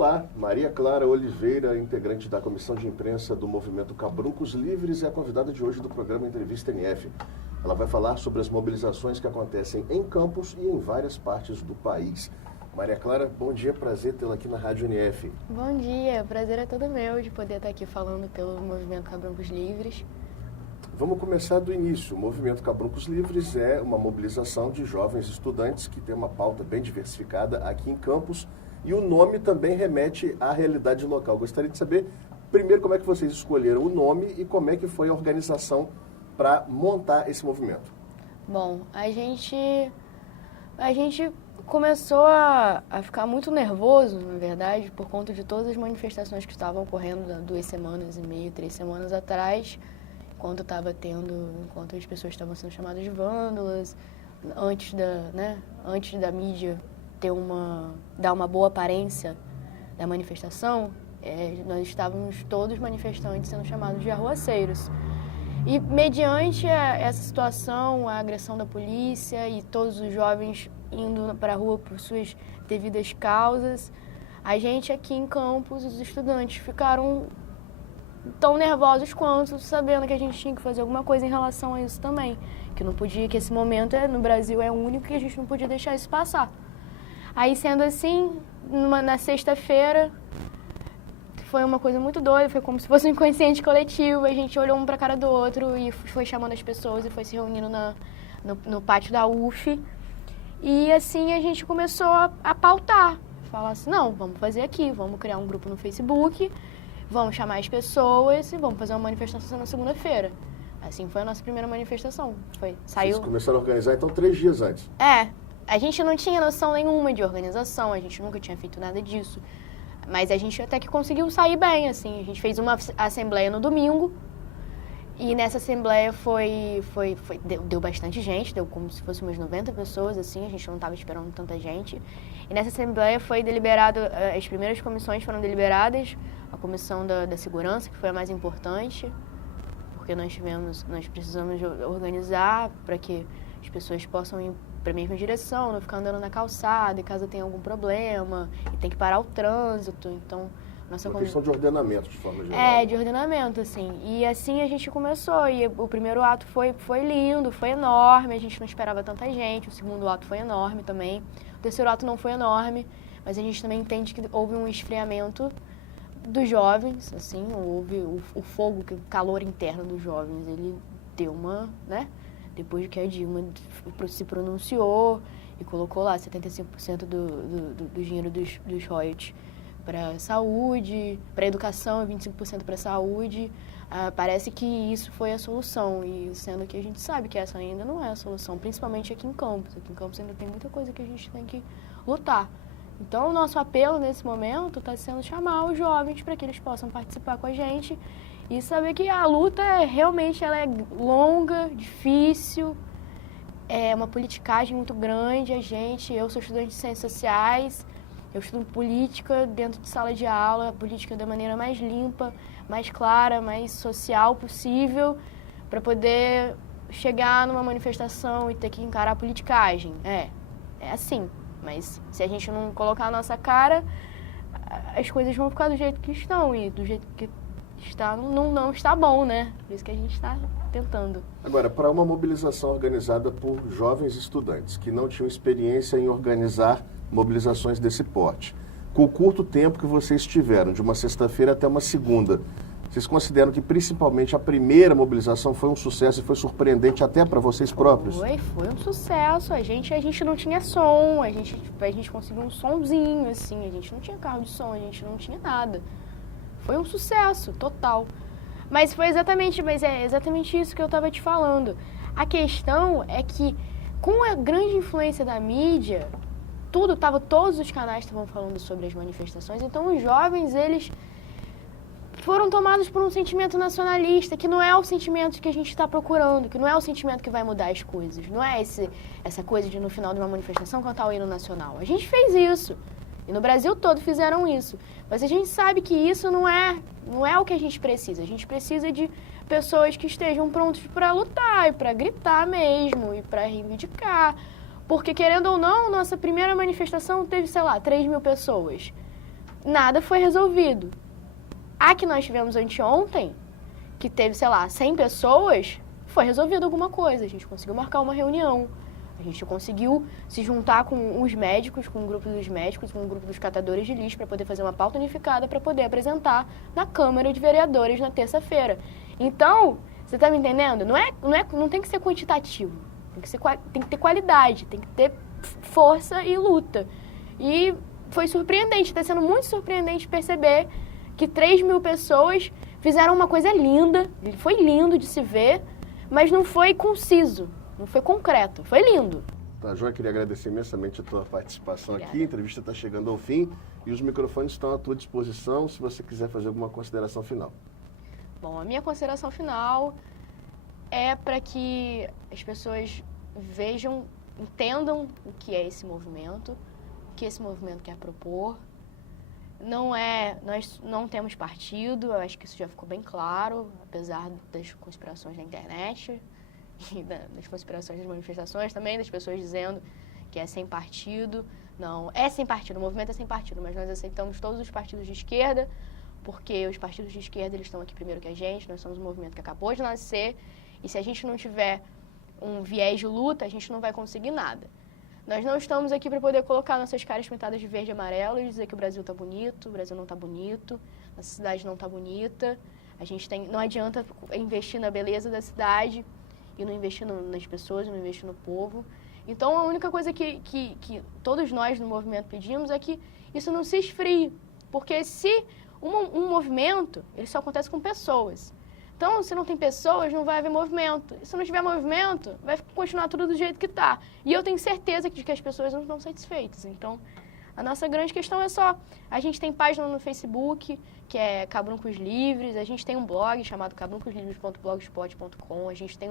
Olá, Maria Clara Oliveira, integrante da Comissão de Imprensa do Movimento Cabruncos Livres, é a convidada de hoje do programa Entrevista NF. Ela vai falar sobre as mobilizações que acontecem em Campos e em várias partes do país. Maria Clara, bom dia, prazer tê-la aqui na Rádio NF. Bom dia, o prazer é todo meu de poder estar aqui falando pelo Movimento Cabruncos Livres. Vamos começar do início. O Movimento Cabruncos Livres é uma mobilização de jovens estudantes que tem uma pauta bem diversificada aqui em Campos e o nome também remete à realidade local. Gostaria de saber, primeiro, como é que vocês escolheram o nome e como é que foi a organização para montar esse movimento. Bom, a gente começou a ficar muito nervoso, na verdade, por conta de todas as manifestações que estavam ocorrendo há 2 semanas e meia, 3 semanas atrás, enquanto as pessoas estavam sendo chamadas de vândalas, antes da mídia dar uma boa aparência da manifestação, nós estávamos todos manifestantes sendo chamados de arruaceiros. E mediante essa situação, a agressão da polícia e todos os jovens indo para a rua por suas devidas causas, a gente aqui em Campos, os estudantes, ficaram tão nervosos quanto, sabendo que a gente tinha que fazer alguma coisa em relação a isso também. Que esse momento no Brasil é único e a gente não podia deixar isso passar. Aí, sendo assim, na sexta-feira, foi uma coisa muito doida, foi como se fosse um inconsciente coletivo, a gente olhou um pra cara do outro e foi chamando as pessoas e foi se reunindo no pátio da UF. E assim a gente começou a pautar, falar assim, não, vamos fazer aqui, vamos criar um grupo no Facebook, vamos chamar as pessoas e vamos fazer uma manifestação na segunda-feira. Assim foi a nossa primeira manifestação. Vocês começaram a organizar então 3 dias antes? A gente não tinha noção nenhuma de organização, a gente nunca tinha feito nada disso. Mas a gente até que conseguiu sair bem, assim. A gente fez uma assembleia no domingo e nessa assembleia deu bastante gente, deu como se fosse umas 90 pessoas, assim. A gente não estava esperando tanta gente. E nessa assembleia foi deliberado, as primeiras comissões foram deliberadas, a comissão da segurança, que foi a mais importante, porque nós precisamos organizar para que as pessoas possam ir para a mesma direção, não ficar andando na calçada, e caso tenha algum problema, e tem que parar o trânsito, então... Uma questão de ordenamento, de forma geral. De ordenamento, assim. E assim a gente começou, e o primeiro ato foi lindo, foi enorme, a gente não esperava tanta gente, o segundo ato foi enorme também, o terceiro ato não foi enorme, mas a gente também entende que houve um esfriamento dos jovens, assim, houve o fogo, o calor interno dos jovens, ele deu uma, depois que a Dilma se pronunciou e colocou lá 75% do dinheiro dos royalties para saúde, para educação e 25% para saúde, parece que isso foi a solução, e sendo que a gente sabe que essa ainda não é a solução, principalmente aqui em Campos. Aqui em Campos ainda tem muita coisa que a gente tem que lutar. Então o nosso apelo nesse momento está sendo chamar os jovens para que eles possam participar com a gente e saber que a luta realmente ela é longa, difícil, é uma politicagem muito grande. Eu sou estudante de Ciências Sociais, eu estudo política dentro de sala de aula, política da maneira mais limpa, mais clara, mais social possível, para poder chegar numa manifestação e ter que encarar a politicagem. É assim, mas se a gente não colocar a nossa cara, as coisas vão ficar do jeito que estão, e do jeito que está não está bom, né? Por isso que a gente está tentando. Agora, para uma mobilização organizada por jovens estudantes que não tinham experiência em organizar mobilizações desse porte, com o curto tempo que vocês tiveram, de uma sexta-feira até uma segunda, vocês consideram que principalmente a primeira mobilização foi um sucesso e foi surpreendente até para vocês próprios? Foi um sucesso. A gente não tinha som, a gente conseguiu um sonzinho, assim, a gente não tinha carro de som, a gente não tinha nada. Foi um sucesso total. Mas é exatamente isso que eu estava te falando. A questão é que, com a grande influência da mídia, todos os canais estavam falando sobre as manifestações, então os jovens, eles foram tomados por um sentimento nacionalista, que não é o sentimento que a gente está procurando, que não é o sentimento que vai mudar as coisas, não é essa coisa de, no final de uma manifestação, cantar o hino nacional. A gente fez isso, e no Brasil todo fizeram isso, mas a gente sabe que isso não é o que a gente precisa de pessoas que estejam prontas para lutar, e para gritar mesmo, e para reivindicar, porque, querendo ou não, nossa primeira manifestação teve, 3 mil pessoas. nada foi resolvido. A que nós tivemos anteontem, que teve, sei lá, 100 pessoas, foi resolvido alguma coisa. A gente conseguiu marcar uma reunião. A gente conseguiu se juntar com os médicos, com o grupo dos médicos, com o grupo dos catadores de lixo, para poder fazer uma pauta unificada, para poder apresentar na Câmara de Vereadores na terça-feira. Então, você está me entendendo? Não tem que ser quantitativo. Tem que ter qualidade, tem que ter força e luta. E foi surpreendente, está sendo muito surpreendente perceber que 3.000 pessoas fizeram uma coisa linda, foi lindo de se ver, mas não foi conciso, não foi concreto, foi lindo. Tá, João, eu queria agradecer imensamente a tua participação Obrigada. aqui, a entrevista está chegando ao fim e os microfones estão à tua disposição se você quiser fazer alguma consideração final. Bom, a minha consideração final é para que as pessoas vejam, entendam o que é esse movimento, o que esse movimento quer propor. Nós não temos partido, eu acho que isso já ficou bem claro, apesar das conspirações na internet e das conspirações das manifestações também, das pessoas dizendo que é sem partido. Não, é sem partido, o movimento é sem partido, mas nós aceitamos todos os partidos de esquerda, porque os partidos de esquerda eles estão aqui primeiro que a gente, nós somos um movimento que acabou de nascer, e se a gente não tiver um viés de luta, a gente não vai conseguir nada. Nós não estamos aqui para poder colocar nossas caras pintadas de verde e amarelo e dizer que o Brasil está bonito, o Brasil não está bonito, a cidade não está bonita. Não adianta investir na beleza da cidade e não investir nas pessoas, não investir no povo. Então, a única coisa que todos nós no movimento pedimos é que isso não se esfrie. Porque se um movimento, ele só acontece com pessoas. Então, se não tem pessoas, não vai haver movimento. E se não tiver movimento, vai continuar tudo do jeito que está. E eu tenho certeza de que as pessoas não estão satisfeitas. Então, a nossa grande questão é só... A gente tem página no Facebook, que é Cabruncos Livres. A gente tem um blog chamado cabruncosLivres.blogspot.com. A gente tem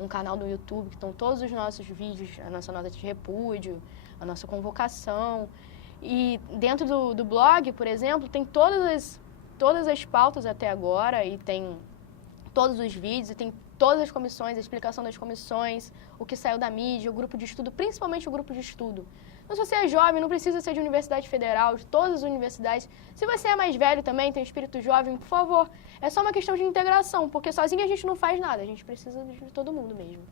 um canal no YouTube que estão todos os nossos vídeos, a nossa nota de repúdio, a nossa convocação. E dentro do blog, por exemplo, tem todas as pautas até agora, e tem todos os vídeos, e tem todas as comissões, a explicação das comissões, o que saiu da mídia, o grupo de estudo, principalmente o grupo de estudo. Então, se você é jovem, não precisa ser de universidade federal, de todas as universidades. Se você é mais velho também, tem espírito jovem, por favor, é só uma questão de integração, porque sozinho a gente não faz nada, a gente precisa de todo mundo mesmo.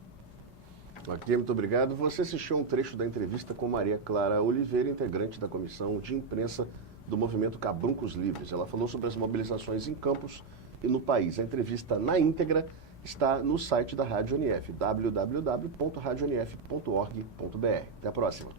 Ok, muito obrigado. Você assistiu um trecho da entrevista com Maria Clara Oliveira, integrante da comissão de imprensa do movimento Cabruncos Livres. Ela falou sobre as mobilizações em Campos e no país. A entrevista na íntegra está no site da Rádio UniF, www.radiounif.org.br. Até a próxima.